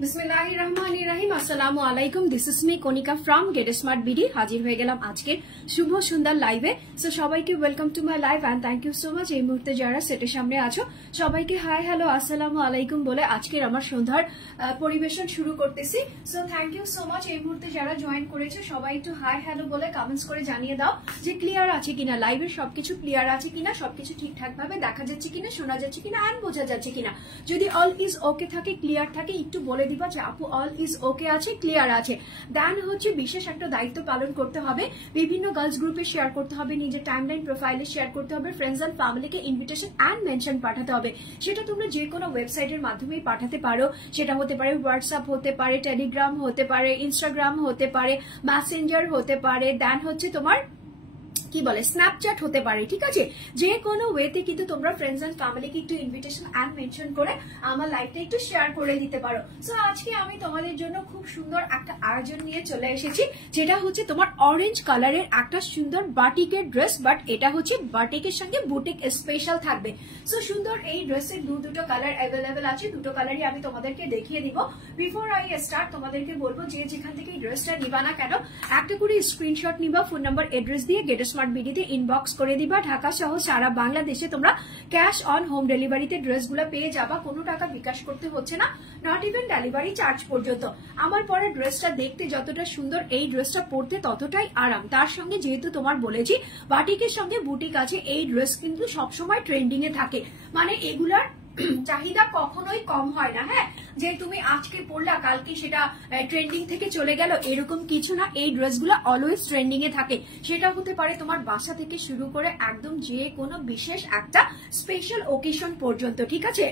बिस्मिल्लाहिर्रहमानिर्रहीम अस्सलामु आलाइकुम this is me Kanika from Get Smart BD हाजिर হয়ে গেলাম আজকের শুভ সুন্দর লাইভে। সো সবাইকে welcome to my live and thank you so much এই মুহূর্তে যারা সেটের সামনে আছো সবাইকে হাই হ্যালো আসসালামু আলাইকুম বলে আজকের আমার সন্ধ্যার পরিবেশন শুরু করতেছি। So thank you so much এই মুহূর্তে যারা জয়েন করেছে সবাই একটু হাই হ্যালো বলে কমেন্টস করে জানিয়ে দাও যে ক্লিয়ার আছে কিনা, লাইভের সবকিছু ক্লিয়ার আছে কিনা, সবকিছু ঠিকঠাক ভাবে দেখা যাচ্ছে কিনা, শোনা যাচ্ছে কিনা এন্ড বোঝা যাচ্ছে কিনা। যদি অল ইজ ওকে থাকে, ক্লিয়ার থাকে, একটু বলে দিবা যে আপু অল ইজ ওকে আছে, ক্লিয়ার আছে। দেন হচ্ছে বিশেষ একটা দায়িত্ব পালন করতে হবে, বিভিন্ন গার্লস গ্রুপে শেয়ার করতে হবে, নিজের টাইমলাইন প্রোফাইলে শেয়ার করতে হবে, ফ্রেন্ডস এন্ড ফ্যামিলিকে ইনভিটেশন এন্ড মেনশন পাঠাতে হবে। সেটা তোমরা যে কোনো ওয়েবসাইটের মাধ্যমেই পাঠাতে পারো, সেটা হতে পারে হোয়াটসঅ্যাপ হতে পারে, টেলিগ্রাম হতে পারে, ইনস্টাগ্রাম হতে পারে, মেসেঞ্জার হতে পারে, দেন হচ্ছে তোমার কি বলে স্ন্যাপচ্যাট হতে পারে। ঠিক আছে, যে কোনো ওয়েতে কিন্তু তোমরা ফ্রেন্ডস এন্ড ফ্যামিলিকে একটু ইনভিটেশন এন্ড মেনশন করে আমার লাইভটা একটু শেয়ার করে দিতে পারো। সো আজকে আমি তোমাদের জন্য খুব সুন্দর একটা আয়োজন নিয়ে চলে এসেছি, যেটা হচ্ছে তোমার অরেঞ্জ কালারের একটা সুন্দর বাটিকের ড্রেস, বাট এটা হচ্ছে বাটিকের সঙ্গে বুটিক স্পেশাল থাকবে। সো সুন্দর এই ড্রেসের দুটো কালার অ্যাভেলেবেল আছে, দুটো কালারই আমি তোমাদেরকে দেখিয়ে দিব। বিফোর আই স্টার্ট তোমাদেরকে বলবো যে যেখান থেকে এই ড্রেসটা নিবা না কেন একটা করে স্ক্রিনশট নিবা, ফোন নাম্বার অ্যাড্রেস দিয়ে গেট স্মার্ট বিডিতে ইনবক্স করে দিবা। ঢাকা সহ সারা বাংলাদেশে তোমরা ক্যাশ অন হোম ডেলিভারিতে ড্রেসগুলো পেয়ে যাবা, কোনো টাকা বিকাশ করতে হচ্ছে না, নট ইভেন ডেলিভারি চার্জ পর্যন্ত। আমার পরে ড্রেসটা দেখতে যতটা সুন্দর, এই ড্রেসটা পরতে ততটাই আরাম। তার সঙ্গে যেহেতু তোমার বলেছি বাটিকের সঙ্গে বুটিক আছে, এই ড্রেস কিন্তু সবসময় ট্রেন্ডিং এ থাকে, মানে এগুলার চাহিদা কখনোই কম হয় না। হ্যাঁ, যে তুমি আজকে পড়লা কালকে সেটা ট্রেন্ডিং থেকে চলে গেল এরকম কিছু না, এই ড্রেসগুলো অলওয়েজ ট্রেন্ডিং এ থাকে। সেটা হতে পারে তোমার বাসা থেকে শুরু করে একদম যে কোনো বিশেষ একটা স্পেশাল ওকেশন পর্যন্ত। ঠিক আছে,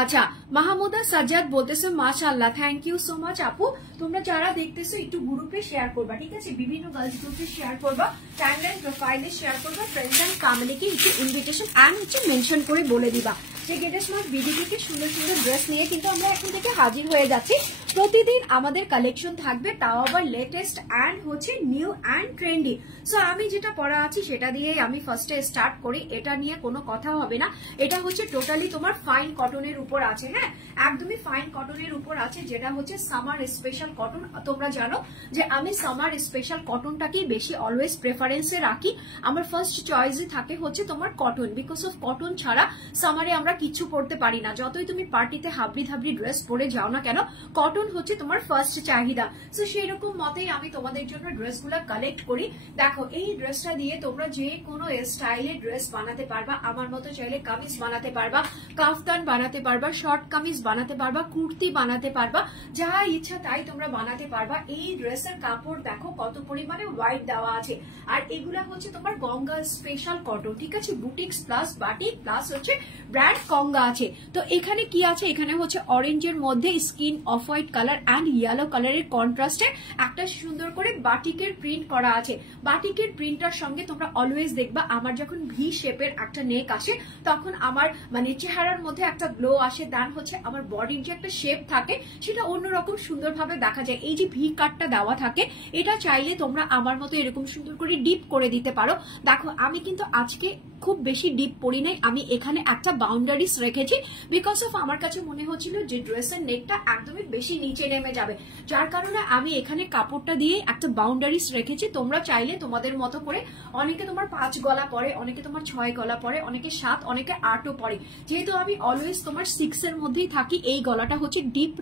আচ্ছা মাহমুদা সাজ্জাদ বলতেছে মাশাআল্লাহ, থ্যাংক ইউ সো মাচ আপু। তোমরা যারা দেখতেছো একটু গ্রুপে শেয়ার করবা, ঠিক আছে, বিভিন্ন গার্লস গ্রুপে শেয়ার করবা, টাইমলাইন প্রোফাইলে শেয়ার করবা, ফ্রেন্ডস এন্ড ফ্যামিলিকে একটু ইনভিটেশন এন্ড হচ্ছে মেনশন করে বলে দিবা যে গেট স্মার্ট বিডি থেকে সুন্দর সুন্দর ড্রেস নিয়ে কিন্তু আমরা এখন থেকে হাজির হয়ে যাচ্ছি। প্রতিদিন আমাদের কালেকশন থাকবে, তাও আবার লেটেস্ট এন্ড হচ্ছে নিউ এন্ড ট্রেন্ডি। সো আমি যেটা পরা আছি সেটা দিয়েই আমি ফার্স্টে স্টার্ট করি, এটা নিয়ে কোনো কথা হবে না। এটা হচ্ছে টোটালি তোমার ফাইন কটনের উপর আছে, হ্যাঁ একদমই ফাইন কটনের উপর আছে, যেটা হচ্ছে সামার স্পেশাল কটন। তোমরা জানো যে আমি সামার স্পেশাল কটনটাকেই বেশি অলওয়েজ প্রেফারেন্সে রাখি। আমার ফার্স্ট চয়েসে থাকে হচ্ছে তোমার কটন, বিকজ অফ কটন ছাড়া সামারে আমরা কিছু পরতে পারি না। যতই তুমি পার্টিতে হাবড়ি ধাবড়ি ড্রেস পরে যাও না কেন, কটন হচ্ছে তোমার ফার্স্ট চাহিদা। সো সেই রকম মতেই আমি তোমাদের জন্য ড্রেসগুলো কালেক্ট করি। দেখো এই ড্রেসটা দিয়ে তোমরা যে কোনো স্টাইলের ড্রেস বানাতে পারবা, আমার মতো চাইলে কামিজ বানাতে পারবা, কাফতান বানাতে পারবা, শর্ট কামিজ বানাতে পারবা, কুর্তি বানাতে পারবা, যা ইচ্ছা তাই তোমরা বানাতে পারবা। এই ড্রেসের কাপড় দেখো কত পরিমাণে হোয়াইট দেওয়া আছে, আর এগুলা হচ্ছে তোমার গঙ্গা স্পেশাল কটন। ঠিক আছে, বুটিক্স প্লাস বাটিক প্লাস হচ্ছে ব্র্যান্ড গঙ্গা আছে। তো এখানে কি আছে, এখানে হচ্ছে অরেঞ্জের মধ্যে skin off white colour and yellow কালারের কন্ট্রাস্টে একটা সুন্দর করে বাটিকের প্রিন্ট করা আছে। বাটিকের প্রিন্টটার সঙ্গে তোমরা অলওয়েজ দেখবা আমার যখন ভি শেপের একটা নেক আসে তখন আমার মানে চেহারার মধ্যে একটা গ্লো আসে, দেন হচ্ছে আমার বডির যে একটা শেপ থাকে সেটা অন্যরকম সুন্দরভাবে দেখা যায়। এই যে ভি কাটটা দেওয়া থাকে এটা চাইলে তোমরা আমার মতো এরকম সুন্দর করে ডিপ করে দিতে পারো। দেখো আমি কিন্তু আজকে খুব বেশি ডিপ পরি নাই, আমি এখানে একটা বাউন্ডারিজ রেখেছি, বিকজ অফ আমার কাছে মনে হচ্ছিল যে ড্রেসের নেকটা একদমই বেশি নিচে নেমে যাবে, যার কারণে আমি এখানে কাপড়টা দিয়ে একটা বাউন্ডারিজ রেখেছি। তোমরা চাইলে তোমাদের মতো করে, অনেকে তোমার 5 গলা পরে, অনেকে তোমার 6 গলা পরে, অনেকে 7, অনেকে 8ও পরে। যেহেতু আমি অলওয়েজ তোমার 6 এর মধ্যেই থাকি, এই গলাটা হচ্ছে ডিপ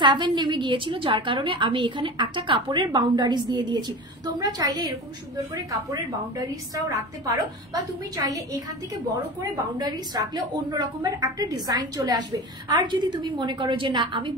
7 নেমে গিয়েছিল, যার কারণে আমি এখানে একটা কাপড়ের বাউন্ডারিজ দিয়ে দিয়েছি। তোমরা চাইলে এরকম সুন্দর করে কাপড়ের বাউন্ডারিজটাও রাখতে পারো, বা তুমি চাইলে এখান থেকে বড় করে বাউন্ডারিজ রাখলে অন্য রকমের একটা ডিজাইন চলে আসবে। আর যদি তুমি মনে করো যে না আমি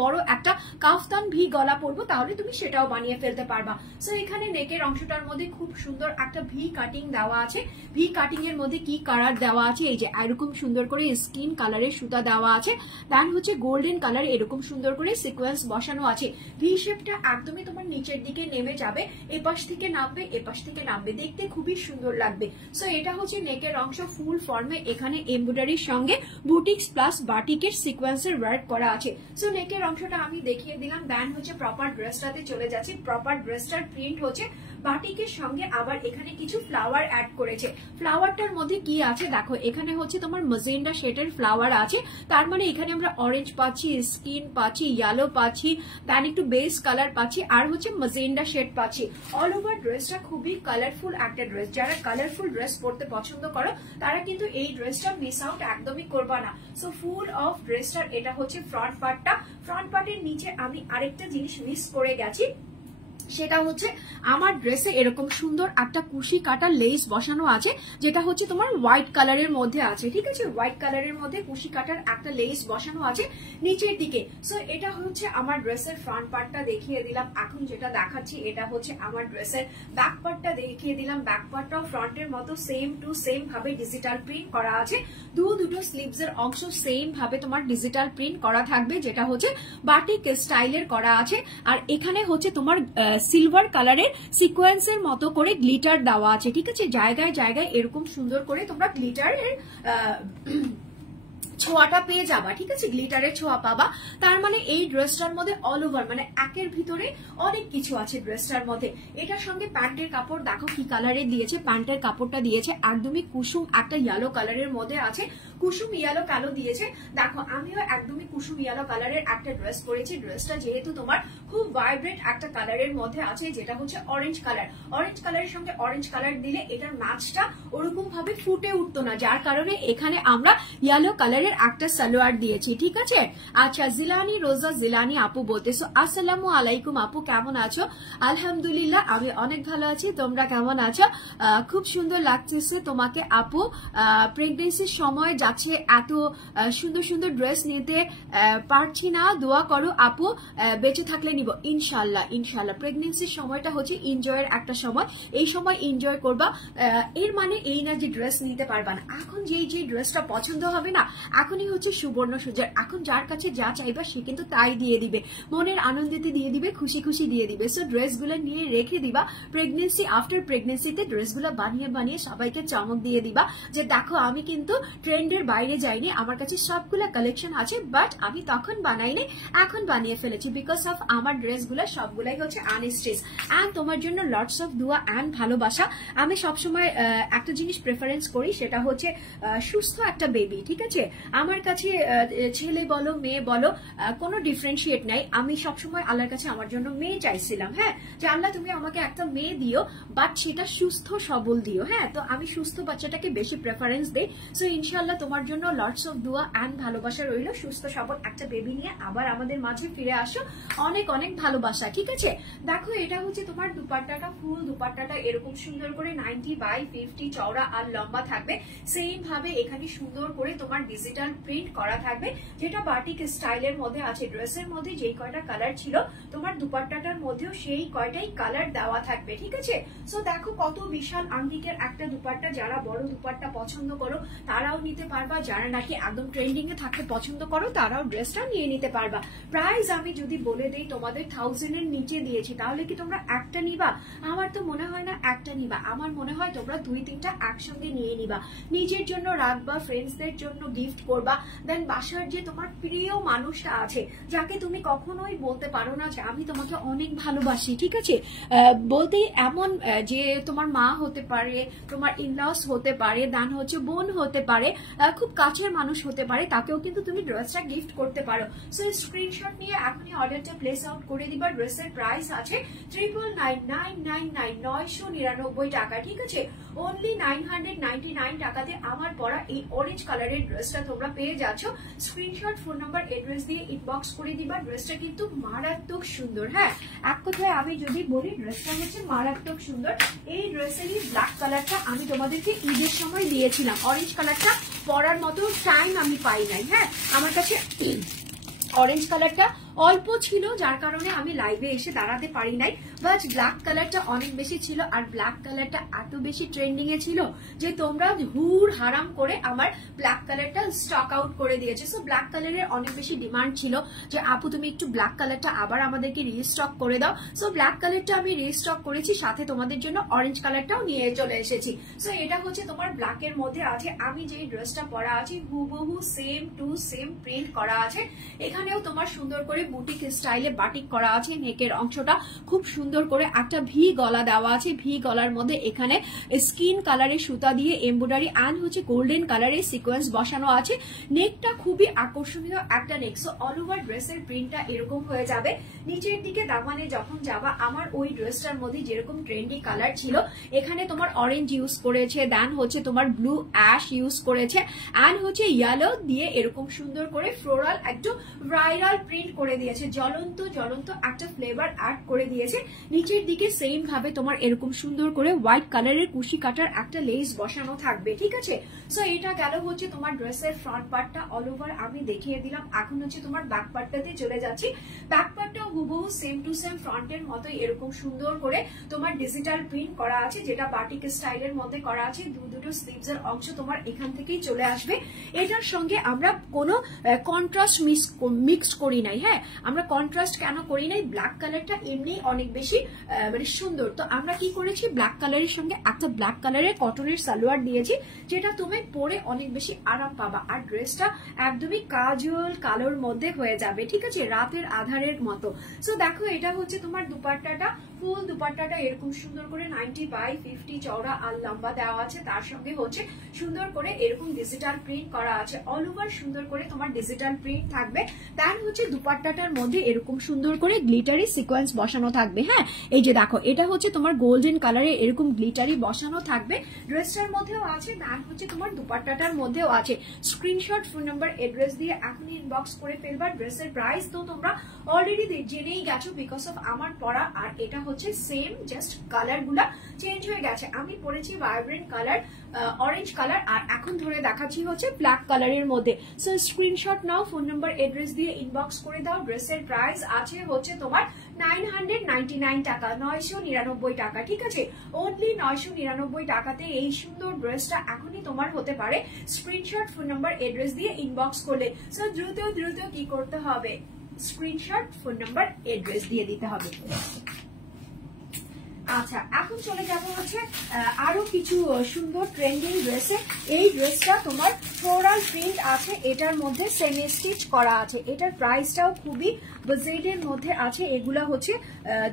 বড় একটা কাফতান ভি গলা পরবো, তাহলে তুমি সেটাও বানিয়ে ফেলতে পারবা। সো এখানে নেকের অংশটার মধ্যে খুব সুন্দর একটা ভি কাটিং দেওয়া আছে। ভি কাটিং এর মধ্যে কি কালার দেওয়া আছে, এই যে এরকম সুন্দর করে স্কিন কালারের সুতা দেওয়া আছে, দেন হচ্ছে গোল্ডেন কালার এরকম সুন্দর করে সিকোয়েন্স বসানো আছে। ভি শেপটা একদমই তোমার নিচের দিকে নেমে যাবে, এপাশ থেকে নামবে, এপাশ থেকে নামবে, দেখতে খুবই সুন্দর লাগবে। সো এটা হচ্ছে নেকের অংশ ফুল ফর্মে, এখানে এমব্রয়ডারির সঙ্গে বুটিক্স প্লাস বাটিকের সিকোয়েন্সের ওয়ার্ক করা আছে। সো নেকের অংশটা আমি দেখিয়ে দিলাম, দেন হচ্ছে প্রপার ড্রেসটাতে চলে যাচ্ছে। প্রপার ড্রেসটার প্রিন্ট হচ্ছে বাটিকের সঙ্গে আবার এখানে কিছু ফ্লাওয়ার অ্যাড করেছে। ফ্লাওয়ারটার মধ্যে কি আছে দেখো, এখানে হচ্ছে তোমার ম্যাজেন্ডা শেডের ফ্লাওয়ার আছে, তার মানে এখানে আমরা অরেঞ্জ পাচ্ছি, স্কিন পাচ্ছি, ইয়েলো পাচ্ছি, দেন একটু বেস কালার পাচ্ছি, আর হচ্ছে ম্যাজেন্ডা শেড পাচ্ছি। অল ওভার ড্রেসটা খুবই কালারফুল একটা ড্রেস। যারা কালারফুল ড্রেস পরতে পছন্দ করো তারা কিন্তু এই ড্রেসটা মিস আউট একদমই করবা না। সো ফুল অফ ড্রেসটার এটা হচ্ছে ফ্রন্ট পার্টটা। ফ্রন্ট পার্টের নিচে আমি আরেকটা জিনিস মিস করে গেছি, সেটা হচ্ছে আমার ড্রেসে এরকম সুন্দর একটা কুশি কাটা লেস বসানো আছে, যেটা হচ্ছে তোমার হোয়াইট কালারের মধ্যে আছে। ঠিক আছে, হোয়াইট কালারের মধ্যে কুশি কাটার একটা লেস বসানো আছে নিচের দিকে। সো এটা হচ্ছে আমার ড্রেসের ফ্রন্ট পার্টটা দেখিয়ে দিলাম। এখন যেটা দেখাচ্ছি এটা হচ্ছে আমার ড্রেসের ব্যাক পার্টটা দেখিয়ে দিলাম। ব্যাক পার্টটাও ফ্রন্টের মতো সেম টু সেম ভাবে ডিজিটাল প্রিন্ট করা আছে। দুটো স্লিভস এর অংশ সেম ভাবে তোমার ডিজিটাল প্রিন্ট করা থাকবে, যেটা হচ্ছে বাটিক স্টাইলের করা আছে। আর এখানে হচ্ছে তোমার সিলভার কালারের সিকোয়েন্সের মতো করে গ্লিটার দেওয়া আছে। ঠিক আছে, জায়গায় জায়গায় এরকম সুন্দর করে তোমরা গ্লিটারের ছোঁয়াটা পেয়ে যাবা। ঠিক আছে, গ্লিটারের ছোঁয়া পাবা। তার মানে এই ড্রেসটার মধ্যে অল ওভার মানে একের ভিতরে অনেক কিছু আছে ড্রেসটার মধ্যে। এটার সঙ্গে প্যান্টের কাপড় দেখো কি কালারের দিয়েছে। প্যান্টের কাপড়টা দিয়েছে একদমই কুসুম একটা ইয়েলো কালারের মধ্যে আছে, কুসুম ইয়েলো কালো দিয়েছে। দেখো আমিও একদমই কুসুম ইয়েলো কালারের একটা ড্রেস পরেছি। ড্রেসটা যেহেতু তোমার খুব ভাইব্রেন্ট একটা কালারের মধ্যে আছে, যেটা হচ্ছে অরেঞ্জ কালার। অরেঞ্জ কালারের সঙ্গে অরেঞ্জ কালার দিলে এটার ম্যাচটা ওরকম ভাবে ফুটে উঠতো না, যার কারণে এখানে আমরা ইয়েলো কালারের একটা সালোয়ার দিয়েছি। ঠিক আছে, আচ্ছা জিলানি রোজা জিলানি আপু বলতেছো আসসালামু আলাইকুম আপু, কেমন আছো? আলহামদুলিল্লাহ আমি অনেক ভালো আছি, তোমরা কেমন আছো? খুব সুন্দর লাগতেছে তোমাকে আপু। প্রেগনেন্সির সময় যাচ্ছে, এত সুন্দর সুন্দর ড্রেস নিতে পারছি না, দোয়া করো আপু, বেঁচে থাকলে নিব ইনশাল্লাহ। ইনশাল্লাহ প্রেগনেন্সির সময়টা হচ্ছে এনজয়ের একটা সময়, এই সময় এনজয় করবা। এর মানে এই না যে ড্রেস নিতে পারবা না। এখন যেই ড্রেসটা পছন্দ হবে না, এখনই হচ্ছে সুবর্ণ সুযোগ। এখন যার কাছে যা চাইবা সে কিন্তু তাই দিয়ে দিবে, মনের আনন্দিতে দিয়ে দিবে, খুশি খুশি দিয়ে দিবে। সো ড্রেসগুলো নিয়ে রেখে দিবা, প্রেগনেন্সি আফটার প্রেগনেন্সিতে ড্রেসগুলো বানিয়ে বানিয়ে সবাইকে চমক দিয়ে দিবা যে দেখো আমি কিন্তু ট্রেন্ডের বাইরে যাইনি, আমার কাছে সবগুলা কালেকশন আছে, বাট আমি তখন বানাইনি, এখন বানিয়ে ফেলেছি। বিকজ অফ আমার ড্রেসগুলো সবগুলাই হচ্ছে আনস্টিচ। অ্যান্ড তোমার জন্য লটস অফ দোয়া অ্যান্ড ভালোবাসা। আমি সবসময় একটা জিনিস প্রেফারেন্স করি, সেটা হচ্ছে সুস্থ একটা বেবি। ঠিক আছে, আমার কাছে ছেলে বলো মেয়ে বলো কোনো ডিফারেন্সিয়েট নাই। আমি সবসময় আল্লাহর কাছে আমার জন্য মেয়ে চাইছিলাম, হ্যাঁ, যে আল্লাহ তুমি আমাকে একটা মেয়ে দিও, বাট সেটা সুস্থ সবল দিও। হ্যাঁ, তো আমি সুস্থ বাচ্চাটাকে বেশি প্রেফারেন্স দেই। সো ইনশাল্লাহ তোমার জন্য লটস অফ দোয়া অ্যান্ড ভালোবাসা রইল। সুস্থ সবল একটা বেবি নিয়ে আবার আমাদের মাঝে ফিরে আসো, অনেক অনেক ভালোবাসা। ঠিক আছে, দেখো এটা হচ্ছে তোমার দুপাট্টাটা, ফুল দুপাট্টাটা এরকম সুন্দর করে 90/50 চওড়া আর লম্বা থাকবে। সেম ভাবে এখানে সুন্দর করে তোমার ডিজিটাল প্রিন্ট করা থাকবে, যেটা বাটিক স্টাইলের মধ্যে আছে। ড্রেসের মধ্যে যেই কয়টা কালার ছিল তোমার দুপাট্টাটার মধ্যেও সেই কয়টাই কালার দেওয়া থাকবে। ঠিক আছে, সো দেখো কত বিশাল আঙ্গিকের একটা দুপাট্টা। যারা বড় দুপাট্টা পছন্দ করো তারাও নিতে পারবা, যারা নাকি একদম ট্রেন্ডিং এ থাকতে পছন্দ করো তারাও ড্রেসটা নিয়ে নিতে পারবা। প্রাইস আমি যদি বলে দেই তোমাদের 1000 এর নিচে দিয়েছি, তাহলে কি তোমরা একটা নিবা? আমার তো মনে হয় না একটা নিবা, আমার মনে হয় তোমরা 2-3টা একসঙ্গে নিয়ে নিবা, নিজের জন্য রাখবা, ফ্রেন্ডসদের জন্য গিফট করবা। দেন বাসার যে তোমার প্রিয় মানুষটা আছে, যাকে তুমি কখনোই বলতে পারো না যে আমি তোমাকে অনেক ভালোবাসি। ঠিক আছে, বলতে এমন যে তোমার মা হতে পারে, তোমার ইনলস হতে পারে, দেন হচ্ছে বোন হতে পারে, খুব কাছের মানুষ হতে পারে, তাকেও কিন্তু তুমি ড্রেসটা গিফট করতে পারো। সো স্ক্রিনশট নিয়ে এখনই অর্ডারটা প্লেস আউট করে দিবা। ড্রেসের প্রাইস আছে 999 টাকা। ঠিক আছে, অনলি 999 টাকাতে আমার পরা এই অরেঞ্জ কালারের ড্রেসটা তোমরা পেয়ে যাচ্ছ। স্ক্রিনশট, ফোন নাম্বার, এড্রেস দিয়ে ইনবক্স করে দিবা। ড্রেসটা কিন্তু মারাত্মক সুন্দর। হ্যাঁ, এক কথায় আমি যদি বলি ড্রেসটা হচ্ছে মারাত্মক সুন্দর। এই ড্রেসেরই ব্ল্যাক কালারটা আমি তোমাদেরকে ঈদের সময় দিয়েছিলাম। অরেঞ্জ কালারটা পরার মতো টাইম আমি পাই নাই। হ্যাঁ, আমার কাছে অরেঞ্জ কালারটা অল্প ছিল, যার কারণে আমি লাইভে এসে দাঁড়াতে পারি নাই, বাট ব্ল্যাক কালারটা অনেক বেশি ছিল। আর ব্ল্যাক কালারটা এত বেশি ট্রেন্ডিং এ ছিল যে তোমরা হুর হারাম করে আমার ব্ল্যাক কালারটা স্টক আউট করে দিয়েছে। সো ব্ল্যাক কালারের অনেক বেশি ডিমান্ড ছিল যে আপু তুমি একটু ব্ল্যাক কালারটা আবার আমাদেরকে রিস্টক করে দাও। সো ব্ল্যাক কালারটা আমি রিস্টক করেছি, সাথে তোমাদের জন্য অরেঞ্জ কালারটাও নিয়ে চলে এসেছি। সো এটা হচ্ছে তোমার ব্ল্যাকের মধ্যে আছে। আমি যে ড্রেসটা পরা আছি হুবহু সেম টু সেম প্রিন্ট করা আছে। এখানেও তোমার সুন্দর করে বুটিক স্টাইলে বাটিক করা আছে। নেকের অংশটা খুব সুন্দর করে একটা ভি গলা দেওয়া আছে, ভি গলার মধ্যে এখানে স্কিন কালারের সুতা দিয়ে এমব্রয়ডারি অ্যান্ড হচ্ছে গোল্ডেন কালারের সিকোয়েন্স বসানো আছে। নেকটা খুবই আকর্ষণীয় একটা নেক। সো অল ওভার ড্রেসের প্রিন্টটা এরকম হয়ে যাবে। নিচের দিকে দামানে যখন যাবা, আমার ওই ড্রেসটার মধ্যে যেরকম ট্রেন্ডি কালার ছিল, এখানে তোমার অরেঞ্জ ইউজ করেছে, দেন হচ্ছে তোমার ব্লু অ্যাশ ইউজ করেছে, অ্যান্ড হচ্ছে ইয়েলো দিয়ে এরকম সুন্দর করে ফ্লোরাল একটু ভাইরাল প্রিন্ট করে দিয়েছে, জ্বলন্ত জ্বলন্ত একটা ফ্লেভার অ্যাড করে দিয়েছে। নিচের দিকে সেম ভাবে তোমার এরকম সুন্দর করে হোয়াইট কালারের কুশি কাটার একটা লেস বসানো থাকবে, ঠিক আছে। সো এটা গেল হচ্ছে তোমার ড্রেসের ফ্রন্ট পার্টটা, অল ওভার আমি দেখিয়ে দিলাম। এখন হচ্ছে তোমার ব্যাক পার্টটাতে চলে যাচ্ছি। ব্যাক পার্টটাও হুবহু সেম টু সেম ফ্রন্টের মতো এরকম সুন্দর করে তোমার ডিজিটাল প্রিন্ট করা আছে, যেটা বাটিক স্টাইলের মধ্যে করা আছে। দুটো স্লিভস এর অংশ তোমার এখান থেকেই চলে আসবে। এটার সঙ্গে আমরা কোনো কন্ট্রাস্ট মিক্স করি নাই। হ্যাঁ, আমরা কন্ট্রাস্ট কেন করি নাই, ব্ল্যাক কালারটা এমনি অনেক বেশি মানে সুন্দর, তো আমরা কি করেছি, ব্ল্যাক কালারের সঙ্গে একটা ব্ল্যাক কালারের কটনের সালোয়ার দিয়েছি, যেটা তুমি পরে অনেক বেশি আরাম পাবা। আর ড্রেসটা একদমই কাজুয়াল কালোর মধ্যে হয়ে যাবে, ঠিক আছে, রাতের আধারের মতো। সো দেখো, এটা হচ্ছে তোমার দুপাট্টাটা, ফুল দুপাট্টাটা এরকম সুন্দর করে 90/50 চওড়া আর লম্বা দেওয়া আছে। তার সঙ্গে হচ্ছে সুন্দর করে এরকম ডিজিটাল প্রিন্ট করা আছে, অল ওভার সুন্দর করে তোমার ডিজিটাল প্রিন্ট থাকবে। দেন হচ্ছে দুপাট্টাটার মধ্যে এরকম সুন্দর করে গ্লিটারি সিকোয়েন্স বসানো থাকবে। হ্যাঁ, এই যে দেখো, এটা হচ্ছে তোমার গোল্ডেন কালারে এরকম গ্লিটারি বসানো থাকবে। ড্রেসটার মধ্যেও আছে, দেন হচ্ছে তোমার দুপাট্টাটার মধ্যেও আছে। স্ক্রিনশট, ফোন নাম্বার, এড্রেস দিয়ে এখনই ইনবক্স করে ফেলবা। ড্রেসের প্রাইস তো তোমরা অলরেডি জেনেই গেছো বিকজ অফ আমার পরা, আর এটা হচ্ছে সেম, জাস্ট কালার গুলা চেঞ্জ হয়ে গেছে। আমি পরেছি ভাইব্রেন্ট কালার, অরেঞ্জ কালার, আর এখন ধরে দেখাচ্ছি হচ্ছে ব্ল্যাক কালারের মধ্যে। সো স্ক্রিনশট নাও, ফোন নাম্বার, এড্রেস দিয়ে ইনবক্স করে দাও। ড্রেসের প্রাইস আছে হচ্ছে তোমার 999 টাকা, 999 টাকা, ঠিক আছে। অনলি 999 টাকাতে এই সুন্দর ড্রেসটা এখনই তোমার হতে পারে। স্ক্রিনশট, ফোন নাম্বার, এড্রেস দিয়ে ইনবক্স করলে। সো দ্রুত দ্রুত কি করতে হবে, স্ক্রিনশট, ফোন নাম্বার, এড্রেস দিয়ে দিতে হবে। আচ্ছা, এখন চলে যাবো হচ্ছে আরো কিছু সুন্দর ট্রেন্ডিং ড্রেসে। এই ড্রেসটা তোমার ফ্লোরাল প্রিন্ট আছে, এটার মধ্যে সেমি স্টিচ করা আছে। এটার প্রাইসটাও খুবই বাজেটের মধ্যে আছে। এগুলা হচ্ছে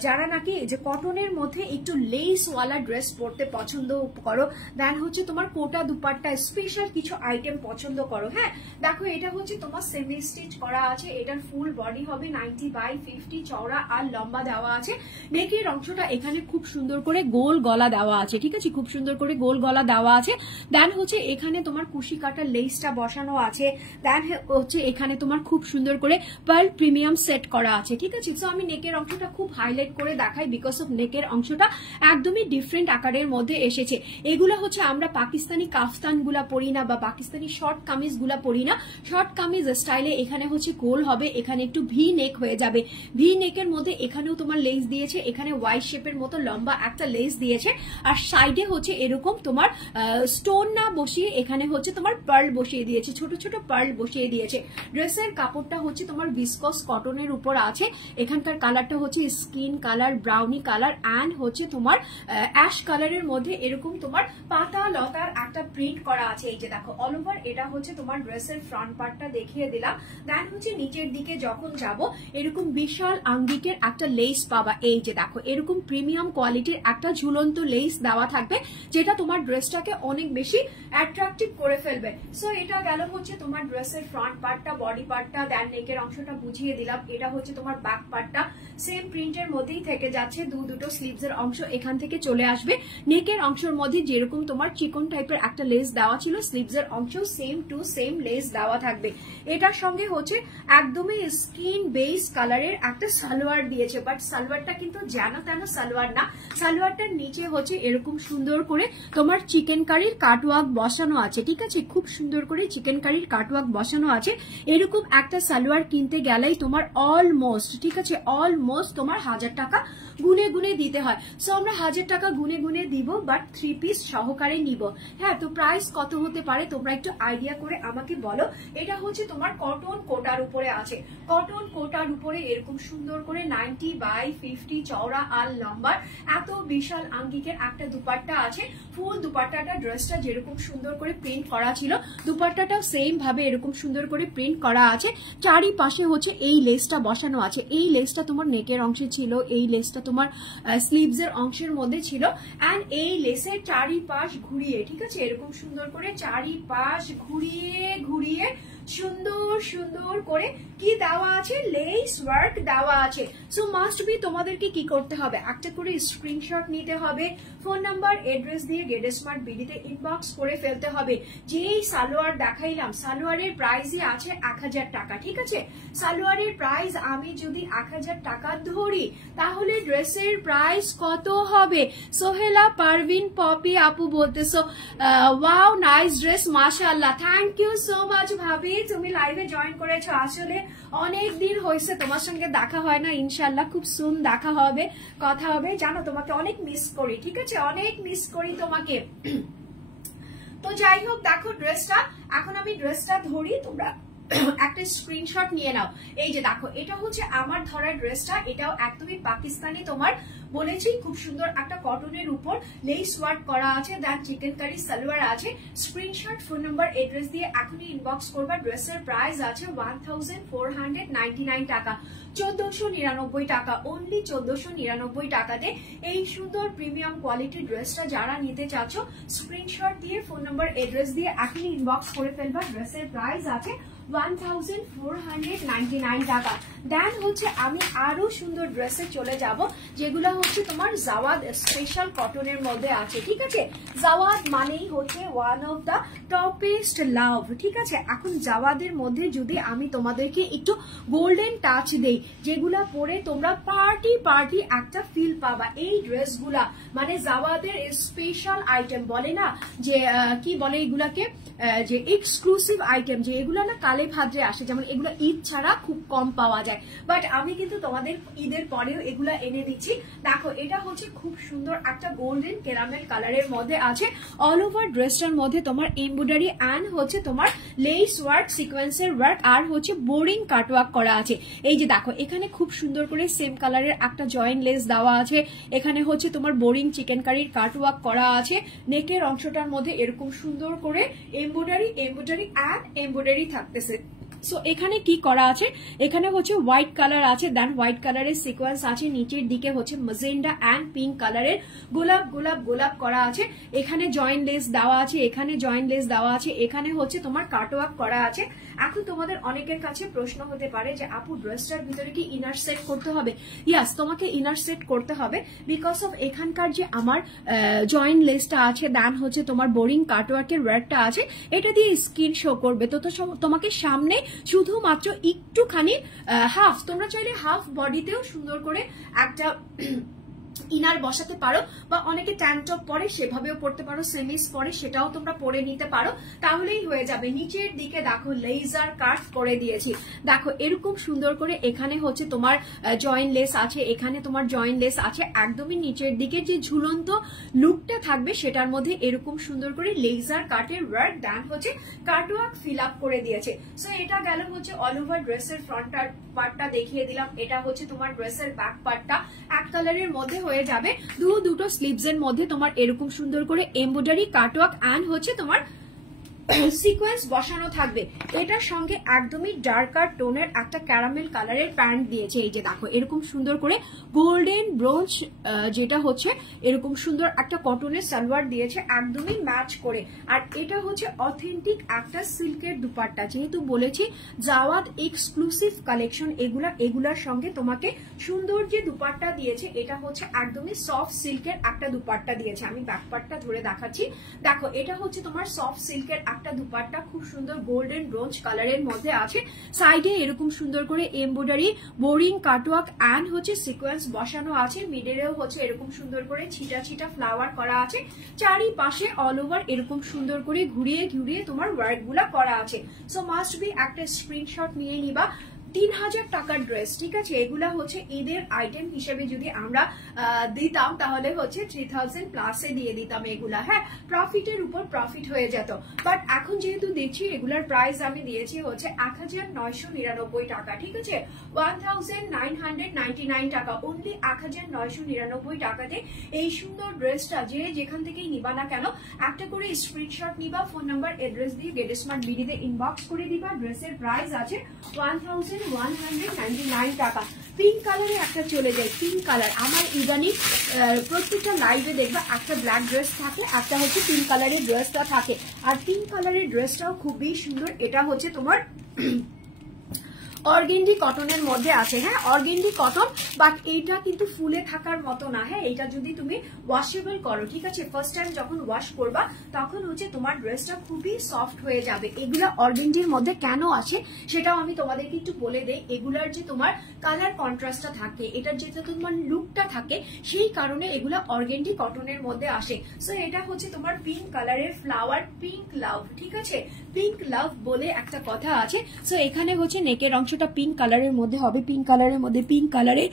যারা নাকি যে কটনের মধ্যে একটু লেস ওয়ালা ড্রেস পরতে পছন্দ করো, দেন হচ্ছে তোমার কোটা দুপাট্টা স্পেশাল কিছু আইটেম পছন্দ করো। হ্যাঁ, দেখো, এটা হচ্ছে তোমার সেমি স্টিচ করা আছে। এটার ফুল বডি হবে 90/50 চওড়া আর লম্বা দেওয়া আছে। নেকের অংশটা এখানে খুব সুন্দর করে গোল গলা দেওয়া আছে, ঠিক আছে, খুব সুন্দর করে গোল গলা দেওয়া আছে। দেন হচ্ছে এখানে তোমার কুশি কাটার লেসটা বসানো আছে। দেন হচ্ছে এখানে তোমার খুব সুন্দর করে পার্ল প্রিমিয়াম সেট করা আছে, ঠিক আছে। সো আমি নেকের অংশটা খুব হাইলাইট করে দেখাই বিকজ অফ নেকের অংশটা একদমই ডিফারেন্ট আকারের মধ্যে এসেছে। এগুলো হচ্ছে আমরা পাকিস্তানি কাফতান গুলা পরি না, বা পাকিস্তানি শর্ট কামিজ গুলা পরি না। শর্ট কামিজ স্টাইলে এখানে হচ্ছে গোল হবে, এখানে একটু ভি নেক হয়ে যাবে। ভি নেকের মধ্যে এখানেও তোমার লেস দিয়েছে, এখানে ওয়াই শেপের মতো লম্বা একটা লেস দিয়েছে, আর সাইডে হচ্ছে এরকম তোমার স্টোন না বসিয়ে এখানে হচ্ছে তোমার পার্ল বসিয়ে দিয়েছে, ছোট ছোট পার্ল বসিয়ে দিয়েছে। ড্রেসের কাপড়টা হচ্ছে তোমার ভিসকস কটনের উপর আছে। এখানকার কালারটা হচ্ছে skin colour, brownie colour, and হচ্ছে তোমার অ্যাশ কালারের মধ্যে এরকম তোমার পাতা লতার একটা প্রিন্ট করা আছে। এই যে দেখো, অল ওভার এটা হচ্ছে তোমার ড্রেসের ফ্রন্ট পার্টটা দেখিয়ে দিলাম। দেন হচ্ছে নিচের দিকে যখন যাব, এরকম বিশাল আঙ্গিকের একটা লেস পাবা। এই যে দেখো, এরকম প্রিমিয়াম কোয়ালিটির একটা ঝুলন্ত লেস দেওয়া থাকবে, যেটা তোমার ড্রেসটাকে অনেক বেশি অ্যাট্রাকটিভ করে ফেলবে। সো এটা গেল হচ্ছে তোমার ড্রেসের ফ্রন্ট পার্টটা, বডি পার্টটা, দেন নেকের অংশটা বুঝিয়ে দিলাম। এটা হচ্ছে তোমার ব্যাক পার্টটা, সেম প্রিন্টের মধ্যেই থেকে যাচ্ছে। দুটো স্লিভস এর অংশ এখান থেকে চলে আসবে। নেকের অংশের মধ্যে যেরকম তোমার চিকন টাইপের একটা লেস দেওয়া ছিল, স্লিভস এর অংশ সেম টু সেম লেস দেওয়া থাকবে। এটার সঙ্গে হচ্ছে একদমই স্কিন বেস কালারের একটা সালোয়ার দিয়েছে, বাট সালোয়ারটা কিন্তু যেন তেন সালোয়ার না। সালোয়ারটার নিচে হচ্ছে এরকম সুন্দর করে তোমার চিকেন কারির কাটওয়ার্ক বসানো আছে, ঠিক আছে, খুব সুন্দর করে চিকেন কারির কাটওয়ার্ক বসানো আছে। এরকম একটা সালোয়ার কিনতে গেলেই তোমার অলমোস্ট, ঠিক আছে, অলমোস্ট তোমার 1000 টাকা গুনে গুনে দিতে হয়। সো আমরা 1000 টাকা গুনে গুনে দিব, বাট 3 পিস সহকারে নিব। হ্যাঁ, তো প্রাইস কত হতে পারে তোমরা একটু আইডিয়া করে আমাকে বলো। এটা হচ্ছে তোমার কটন কোটার উপরে আছে। কটন কোটার উপরে এরকম সুন্দর করে 90/50 চওড়া আর লম্বার এত বিশাল আঙ্গিকের একটা দুপাট্টা আছে। ফুল দুপাট্টাটা ড্রেসটা যেরকম সুন্দর করে প্রিন্ট করা ছিল, দুপাট্টাটাও সেম ভাবে এরকম সুন্দর করে প্রিন্ট করা আছে। চারিপাশে হচ্ছে এই লেসটা বসানো আছে। এই লেসটা তোমার নেকের অংশে ছিল, এই লেসটা তোমার স্লিভস এর অংশের মধ্যে ছিল, এন্ড এই লেসের চারিপাশ ঘুরিয়ে, ঠিক আছে, এরকম সুন্দর করে চারিপাশ ঘুরিয়ে ঘুরিয়ে সুন্দর সুন্দর করে কি দেওয়া আছে, লেস ওয়ার্ক দেওয়া আছে। সো মাস্ট বি তোমাদেরকে কি করতে হবে, একটা করে স্ক্রিনশট নিতে হবে, ফোন নাম্বার এড্রেস দিয়ে গেট স্মার্ট বিডিতে ইনবক্স করে ফেলতে হবে। যেই সালোয়ার দেখাইলাম, সালোয়ারের প্রাইসই আছে 1000 টাকা, ঠিক আছে। সালোয়ারের প্রাইস আমি যদি 1000 টাকা ধরি তাহলে ড্রেসের প্রাইস কত হবে? সোহেলা পারভিন পপি আপু বলতেছো ওয়াও নাইস ড্রেস, মাশাআল্লাহ, থ্যাংক ইউ সো মাচ ভাবি, তুমি লাইভে জয়েন করেছো। আসলে অনেক দিন হয়েছে তোমার সঙ্গে দেখা হয় না, ইনশাল্লাহ খুব সুন দেখা হবে, কথা হবে। জানো তোমাকে অনেক মিস করি, ঠিক আছে, অনেক মিস করি তোমাকে। তো যাই হোক, দেখো ড্রেসটা, এখন আমি ড্রেসটা ধরি, তোমরা একটা স্ক্রিনশট নিয়ে নাও। এই যে দেখো, এটা হচ্ছে আমার ধরা ড্রেসটা, এটাও একদমই পাকিস্তানি, তোমার বলেছি খুব সুন্দর একটা কটনের উপর লেস ওয়ার্ক করা আছে, দেন চিকেন কারি সালোয়ার আছে। স্ক্রিনশট ফোন নাম্বার এড্রেস দিয়ে এখনই ইনবক্স করবা। ড্রেসের প্রাইস আছে 1499 টাকা, 1499 টাকা, অনলি 1499 টাকাতে এই সুন্দর প্রিমিয়াম কোয়ালিটির ড্রেসটা যারা নিতে চাচ্ছ স্ক্রিনশট দিয়ে ফোন নাম্বার এড্রেস দিয়ে এখনই ইনবক্স করে ফেলবা। ড্রেসের প্রাইস আছে 1499 টাকা। দেন হচ্ছে আমি আরো সুন্দর ড্রেসে চলে যাব, যেগুলো হচ্ছে তোমার জাওয়াদ স্পেশাল কটনের মধ্যে আছে, ঠিক আছে। জাওয়াদ মানেই হচ্ছে ওয়ান অফ দা টপেস্ট লাভ, ঠিক আছে। এখন জাওয়াদের মধ্যে যদি আমি তোমাদেরকে একটু গোল্ডেন টাচ দেই, যেগুলা পরে তোমরা পার্টি পার্টি একটা ফিল পাবা, এই ড্রেসগুলা মানে জাওয়াদের স্পেশাল আইটেম বলে না, যে কি বলে এগুলাকে, যে এক্সক্লুসিভ আইটেম, যে এগুলা না কালে ভাদ্রে আসে, যেমন এগুলো ঈদ ছাড়া খুব কম পাওয়া যায়, বাট আমি কিন্তু তোমাদের ঈদের পরেও এগুলা এনে দিচ্ছি। দেখো, এটা হচ্ছে খুব সুন্দর একটা গোল্ডেন ক্যারামেল কালারের মধ্যে আছে। অল ওভার ড্রেসটার মধ্যে তোমার এমব্রয়ডারি অ্যান্ড হচ্ছে তোমার লেস ওয়ার্ক, সিকোয়েন্সের ওয়ার্ক আর হচ্ছে বোরিং কাটওয়ার্ক করা আছে। এই যে দেখো, এখানে খুব সুন্দর করে সেম কালারের একটা জয়েন্ট লেস দেওয়া আছে, এখানে হচ্ছে তোমার বোরিং চিকেন কারির কাটওয়ার্ক করা আছে। নেকের অংশটার মধ্যে এরকম সুন্দর করে এমব্রয়ডারি অ্যান্ড এমব্রয়ডারি থাকতেছে। সো এখানে কি করা আছে, এখানে হচ্ছে হোয়াইট কালার আছে, দেন হোয়াইট কালারের সিকোয়েন্স আছে, নিচের দিকে হচ্ছে ম্যাজেন্ডা অ্যান্ড পিঙ্ক কালারের গোলাপ গোলাপ গোলাপ করা আছে। এখানে জয়েন্ট লেস দেওয়া আছে, এখানে জয়েন্ট লেস দেওয়া আছে, এখানে হচ্ছে তোমার কাটওয়ার্ক করা আছে। এখন তোমাদের অনেকের কাছে প্রশ্ন হতে পারে যে আপু ড্রেসটার ভিতরে কি ইনার সেট করতে হবে? ইয়াস, তোমাকে ইনার সেট করতে হবে, বিকজ অফ এখানকার যে আমার জয়েন্ট লেসটা আছে, দেন হচ্ছে তোমার বোরিং কাটওয়ার্কের ওয়ার্কটা আছে, এটা দিয়ে স্কিন শো করবে। তো তোমাকে সামনে শুধুমাত্র একটুখানি হাফ, তোমরা চাইলে হাফ বডিতেও সুন্দর করে একটা ইনার বসাতে পারো, বা অনেকে ট্যাঙ্ক টপ পরে সেভাবেও পড়তে পারো, সেমিস পরে সেটাও তোমরা পরে নিতে পারো, তাহলেই হয়ে যাবে। নিচের দিকে দেখো লেজার কাট করে দিয়েছি, দেখো এরকম সুন্দর করে এখানে হচ্ছে তোমার জয়েন্ট লেস আছে, এখানে তোমার জয়েন্ট লেস আছে, একদমই নিচের দিকে যে ঝুলন্ত লুকটা থাকবে সেটার মধ্যে এরকম সুন্দর করে লেজার কাটের ওয়ার্ক, দেন হচ্ছে কাটওয়ার্ক ফিল আপ করে দিয়েছে। সো এটা গেল হচ্ছে অল ওভার ড্রেসের ফ্রন্ট পার্টটা দেখিয়ে দিলাম। এটা হচ্ছে তোমার ড্রেসের ব্যাক পার্টটা এক কালারের মধ্যে হয়ে যাবে, দুটো স্লিভস এর মধ্যে তোমার এরকম সুন্দর করে এমব্রয়ডারি কাটওয়ার্ক অ্যান্ড হচ্ছে তোমার সিকোয়েন্স বসানো থাকবে। এটার সঙ্গে একদমই ডার্কার টোনের একটা ক্যারামেল কালারের প্যান্ট দিয়েছে। এই যে দেখো, এরকম সুন্দর করে গোল্ডেন ব্রোঞ্জ, যেটা হচ্ছে এরকম সুন্দর একটা কটনের সালোয়ার দিয়েছে একদমই ম্যাচ করে। আর এটা হচ্ছে অথেন্টিক একটা সিল্কের দুপাট্টা, যেহেতু বলেছি জাওয়াদ এক্সক্লুসিভ কালেকশন, এগুলার সঙ্গে তোমাকে সুন্দর যে দুপাট্টা দিয়েছে, এটা হচ্ছে একদমই সফট সিল্কের একটা দুপাট্টা দিয়েছে। আমি ব্যাক পার্টটা ধরে দেখাচ্ছি, দেখো এটা হচ্ছে তোমার সফট সিল্কের একটা দুপাট্টা, খুব সুন্দর গোল্ডেন ব্রোঞ্জ কালারের মধ্যে আছে। সাইডে এরকম সুন্দর করে এমব্রয়ডারি, বোরিং কাটওয়ার্ক অ্যান্ড হচ্ছে সিকোয়েন্স বসানো আছে। মিডলেও হচ্ছে এরকম সুন্দর করে ছিটা ছিটা ফ্লাওয়ার করা আছে। চারিপাশে অল ওভার এরকম সুন্দর করে ঘুরিয়ে ঘুরিয়ে তোমার ওয়ার্ক গুলা করা আছে। সো মাস্ট বি একটা স্ক্রিনশট নিয়ে নিবা। 3000 টাকার ড্রেস, ঠিক আছে, এগুলা হচ্ছে ঈদের আইটেম হিসেবে যদি আমরা দিতাম তাহলে হচ্ছে 3000 প্লাসে দিয়ে দিতাম এগুলা, হ্যাঁ, প্রফিটের উপর প্রফিট হয়ে যেত। বাট এখন যেহেতু দিচ্ছি, এগুলার প্রাইস আমি দিয়েছি হচ্ছে 1999 টাকা, ঠিক আছে, 1999 টাকা, অনলি 1999 টাকাতে এই সুন্দর ড্রেসটা যে যেখান থেকেই নিবা না কেন একটা করে স্ক্রিনশট নিবা, ফোন নাম্বার এড্রেস দিয়ে গেট স্মার্ট বিডিতে ইনবক্স করে দিবা। ড্রেসের প্রাইস আছে 1999 1199 টাকা। পিঙ্ক কালারে একটা চলে যায়, পিঙ্ক কালার। আমার ইদানিং প্রত্যেকটা লাইভে দেখবে একটা ব্ল্যাক ড্রেস থাকে, একটা হচ্ছে পিঙ্ক কালারের ড্রেসটা থাকে। আর পিঙ্ক কালারের ড্রেসটাও খুবই সুন্দর। এটা হচ্ছে তোমার অর্গেন্ডি কটনের মধ্যে আছে, হ্যাঁ অর্গেন্ডি কটন, বাট এইটা কিন্তু ফুলে থাকার মতো না, হ্যাঁ এটা যদি তুমি ওয়াশেবল করো, ঠিক আছে, ফার্স্ট টাইম যখন ওয়াশ করবা তখন হচ্ছে তোমার ড্রেসটা খুবই সফট হয়ে যাবে। এগুলা অর্গেন্ডির মধ্যে কেন আসে সেটাও আমি তোমাদেরকে একটু বলে দেই। এগুলার যে তোমার কালার কন্ট্রাস্টটা থাকে, এটার যে তোমার লুকটা থাকে, সেই কারণে এগুলা অর্গেন্ডি কটনের মধ্যে আসে। সো এটা হচ্ছে তোমার পিঙ্ক কালারের ফ্লাওয়ার, পিঙ্ক লাভ, ঠিক আছে, পিঙ্ক লাভ বলে একটা কথা আছে। সো এখানে হচ্ছে নেকের অংশটা পিঙ্ক কালারের মধ্যে হবে, পিঙ্ক কালারের মধ্যে পিঙ্ক কালারের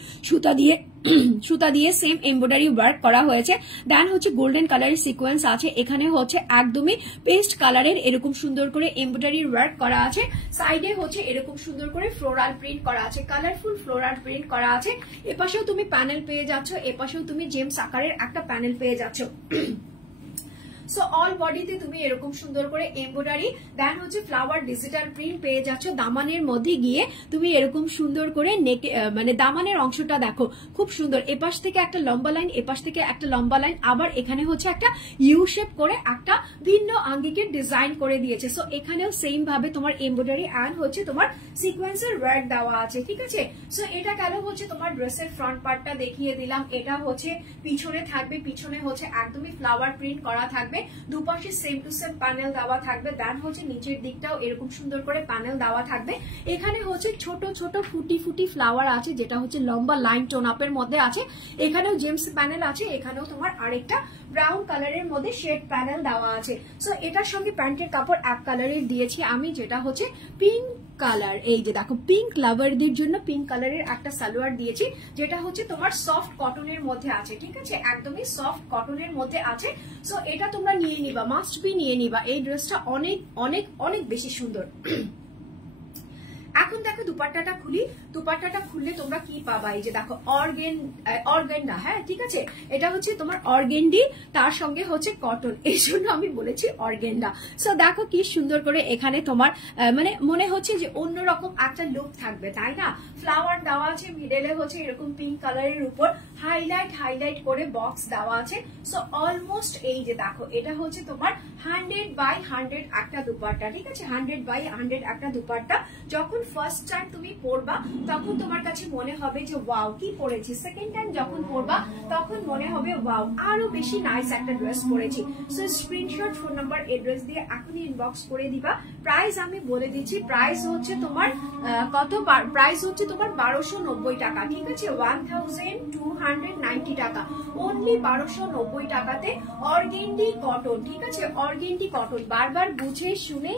সুতা দিয়ে সেম এমব্রয়ডারি ওয়ার্ক করা হয়েছে। দেন হচ্ছে গোল্ডেন কালারের সিকোয়েন্স আছে, এখানে হচ্ছে একদমই পেস্ট কালারের এরকম সুন্দর করে এমব্রয়ডারি ওয়ার্ক করা আছে। সাইডে হচ্ছে এরকম সুন্দর করে ফ্লোরাল প্রিন্ট করা আছে, কালারফুল ফ্লোরাল প্রিন্ট করা আছে। এপাশেও তুমি প্যানেল পেয়ে যাচ্ছ, এপাশেও তুমি জেমস আকারের একটা প্যানেল পেয়ে যাচ্ছ। সো অল বডিতে তুমি এরকম সুন্দর করে এমব্রয়ডারি, দেন হচ্ছে ফ্লাওয়ার ডিজিটাল প্রিন্ট পেয়ে যাচ্ছ। দামানের মধ্যে গিয়ে তুমি এরকম সুন্দর করে নেকে মানে দামানের অংশটা দেখো খুব সুন্দর, এপাশ থেকে একটা লম্বা লাইন, এপাশ থেকে একটা লম্বা লাইন, আবার এখানে হচ্ছে একটা ইউ শেপ করে একটা ভিন্ন আঙ্গিকের ডিজাইন করে দিয়েছে। সো এখানেও সেম ভাবে তোমার এমব্রয়ডারি অ্যান্ড হচ্ছে তোমার সিকোয়েন্সের ওয়ার্ক দেওয়া আছে, ঠিক আছে। সো এটা গেল হচ্ছে তোমার ড্রেসের ফ্রন্ট পার্টটা দেখিয়ে দিলাম। এটা হচ্ছে পিছনে থাকবে, পিছনে হচ্ছে একদমই ফ্লাওয়ার প্রিন্ট করা থাকবে, দুপাশে সেম টু সেম প্যানেল দেওয়া থাকবে। দেন হচ্ছে নিচের দিকটাও এরকম সুন্দর করে প্যানেল দেওয়া থাকবে। এখানে হচ্ছে ছোট ছোট ফুটি ফুটি ফ্লাওয়ার আছে, যেটা হচ্ছে লম্বা লাইন টোন আপের মধ্যে আছে। এখানেও জেমস প্যানেল আছে, এখানেও তোমার আরেকটা ব্রাউন কালারের মধ্যে শেড প্যানেল দেওয়া আছে। সো এটার সঙ্গে প্যান্টের কাপড় এক কালারের দিয়েছি আমি, যেটা হচ্ছে পিঙ্ক কালার। এই যে দেখো পিঙ্ক লাভারদের জন্য পিঙ্ক কালারের একটা সালোয়ার দিয়েছি, যেটা হচ্ছে তোমার সফট কটনের মধ্যে আছে, ঠিক আছে, একদমই সফট কটনের মধ্যে আছে। সো এটা তোমরা নিয়ে নিবা, মাস্ট বি নিয়ে নিবা। এই ড্রেসটা অনেক অনেক অনেক বেশি সুন্দর। এখন দেখো দুপাট্টাটা খুলি, দুপাট্টাটা খুললে তোমরা কি পাবা, এই যে দেখো অর্গেন্ডা, হ্যাঁ ঠিক আছে, এটা হচ্ছে তোমার অর্গেন্ডি, তার সঙ্গে হচ্ছে কটন, এই জন্য আমি বলেছি অর্গেন্ডা। সো দেখো কি সুন্দর করে এখানে তোমার মানে মনে হচ্ছে যে অন্যরকম একটা লুক থাকবে, তাই না। ফ্লাওয়ার দেওয়া আছে, মিডলে হচ্ছে এরকম পিঙ্ক কালারের উপর হাইলাইট করে বক্স দেওয়া আছে। সো অলমোস্ট এই যে দেখো এটা হচ্ছে তোমার 100/100 একটা দুপাট্টা, ঠিক আছে, 100/100 একটা দুপাট্টা। যখন ফার্স্ট টাইম তুমি পরবা তখন তোমার কাছে মনে হবে যে ওয়াও কি পরেছি, সেকেন্ড টাইম যখন পরবা তখন মনে হবে ওয়াও আরো বেশি নাইস একটা ড্রেস পরেছি। So screenshot, phone number, address দিয়ে এখনই ইনবক্স করে দিবা। প্রাইস আমি বলে দিচ্ছি, প্রাইস হচ্ছে তোমার কত, প্রাইস হচ্ছে তোমার 1290 টাকা, ঠিক আছে, 1290 টাকা, অনলি 1290 টাকাতে অর্গেন্ডি কটন, ঠিক আছে, অর্গেন্ডি কটন। বারবার বুঝে শুনে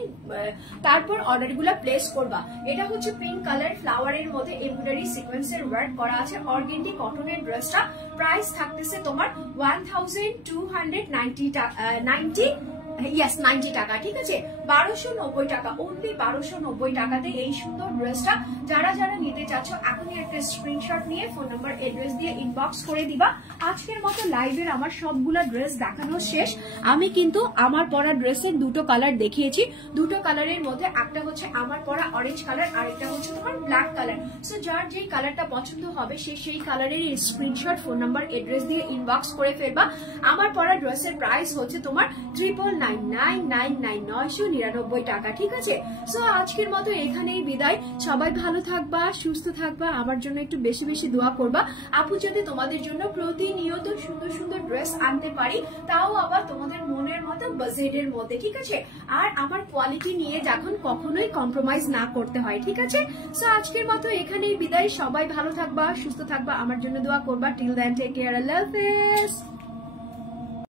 তারপর অর্ডার গুলা প্লেস করবা। এটা হচ্ছে পিঙ্ক কালার ফ্লাওয়ারের মধ্যে এমব্রয়ডারি সিকোয়েন্সের ওয়ার্ক করা আছে অর্গেন্ডি কটনের ড্রেসটা। প্রাইস থাকতেছে তোমার 1290 টাকা, ঠিক আছে, 1290 টাকা, অনলি 1290 টাকাতে এই সুন্দর ড্রেসটা। যারা যারা নিতে চাচ্ছ এখনই একটা স্ক্রিনশট নিয়ে ফোন নাম্বার, এড্রেস দিয়ে ইনবক্স করে দিবা। আজকের মতো লাইভের আমার সবগুলা ড্রেস দেখানো শেষ। আমি কিন্তু আমার পরা ড্রেসের দুটো কালার দেখিয়েছি, দুটো কালারের মধ্যে একটা হচ্ছে আমার পরা অরেঞ্জ কালার, আরেকটা হচ্ছে তোমার ব্ল্যাক কালার। সো যার যেই কালারটা পছন্দ হবে সে সেই কালারের স্ক্রিনশট, ফোন নাম্বার, এড্রেস দিয়ে ইনবক্স করে ফেলবা। আমার পরা ড্রেসের প্রাইস হচ্ছে তোমার 999 টাকা, ঠিক আছে। সো আজকের মতো এখানেই বিদায়। সবাই ভালো থাকবা, সুস্থ থাকবা, আমার জন্য একটু বেশি বেশি দোয়া করবা। আপু যদি তোমাদের জন্য প্রতিনিয়ত সুন্দর সুন্দর ড্রেস আনতে পারি, তাও আবার তোমাদের মনের মতো বাজেটের মধ্যে, ঠিক আছে, আর আমার কোয়ালিটি নিয়ে যখন কখনোই কম্প্রোমাইজ না করতে হয়, ঠিক আছে। সো আজকের মতো এখানেই বিদায়। সবাই ভালো থাকবা, সুস্থ থাকবা, আমার জন্য দোয়া করবা। টিল দেন টেক কেয়ার, আল্লাহ হাফেজ।